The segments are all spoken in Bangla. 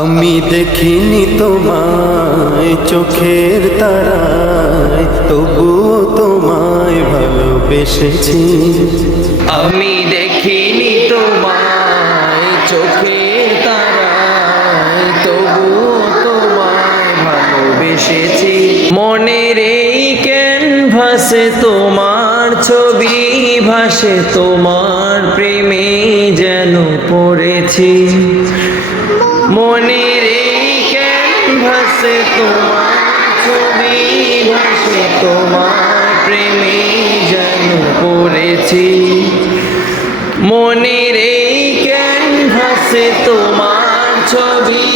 আমি দেখিনি তোমায় চোখের তারায়, তবুও তোমায় ভালোবেসেছি। আমি দেখিনি তোমায় চোখের তারায়, তবুও তোমায় ভালোবেসেছি। মনের এই ক্যানভাসে তোমার ছবি ভাসে, তোমার প্রেমে যেন পড়েছি। মনের এই ক্যানভাসে তোমার ছবি ভাসে, তোমার প্রেমে যেন পড়েছি। মনের এই ক্যানভাসে তোমার ছবি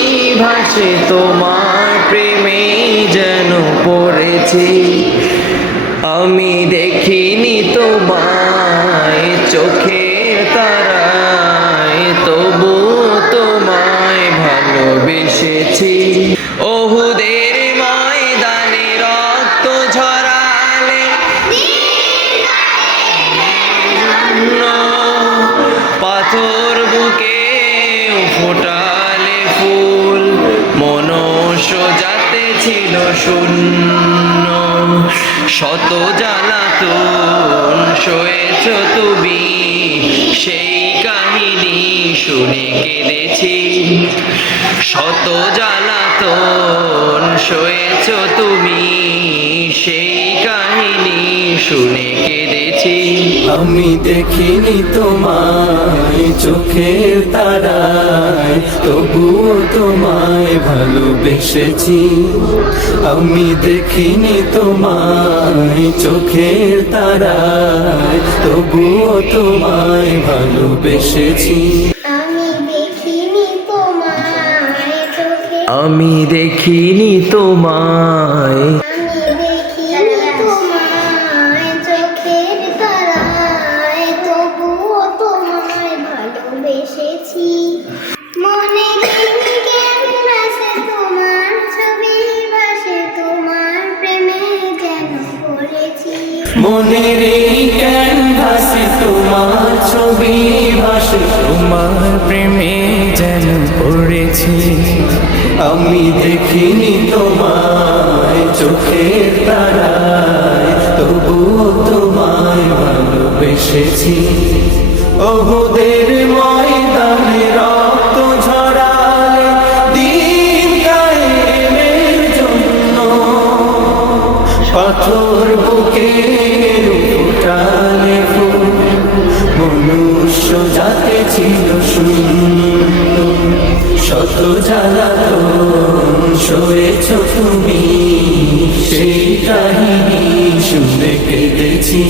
ভাসে, তোমার প্রেমে যেন পড়েছি। আমি দেখিনি তোমায় চোখের তারায়, তবুও তোমায় ভালোবেসেছি। ওহুদের ময়দানে রক্ত ঝরালে, পাথর বুকে ফোটালে ফুল, মনুষ্য জাতে ছিল শূন্য। শত জ্বালাতন সয়েছ তুমি, সেই কাহিনী শুনে কেঁদেছি। শত জ্বালাতন সয়েছ তুমি, সেই কাহিনী শুনে কেঁদেছি। আমি দেখিনি তোমায় চোখের তারায়, তবুও তোমায় ভালোবেসেছি। আমি দেখিনি তোমায় চোখের তারায়, তবুও তোমায় ভালোবেসেছি। আমি দেখিনি তোমায় চোখের তারায়, তবুও তোমায় ভালোবেসেছি। মনে ক্যানভাসে তোমার ছবি ভাসে, তোমার প্রেমে যেন পড়েছি। মনের এই ক্যানভাসে তোমার ছবি ভাসে, তোমার প্রেমে যেন পড়েছি। আমি দেখিনি তোমায় চোখের তারায়, তবুও তোমায় ভালোবেসেছি। ওহুদের ময়দানে রক্ত ঝরালে, দিন কায়েমের জন্য পাথর বুকে উঠালে ফুল, মনুষ্য জাতে ছিল শূন্য। শত জ্বালাতন সয়েছ তুমি, সেই কাহিনী শুনে কেঁদেছি।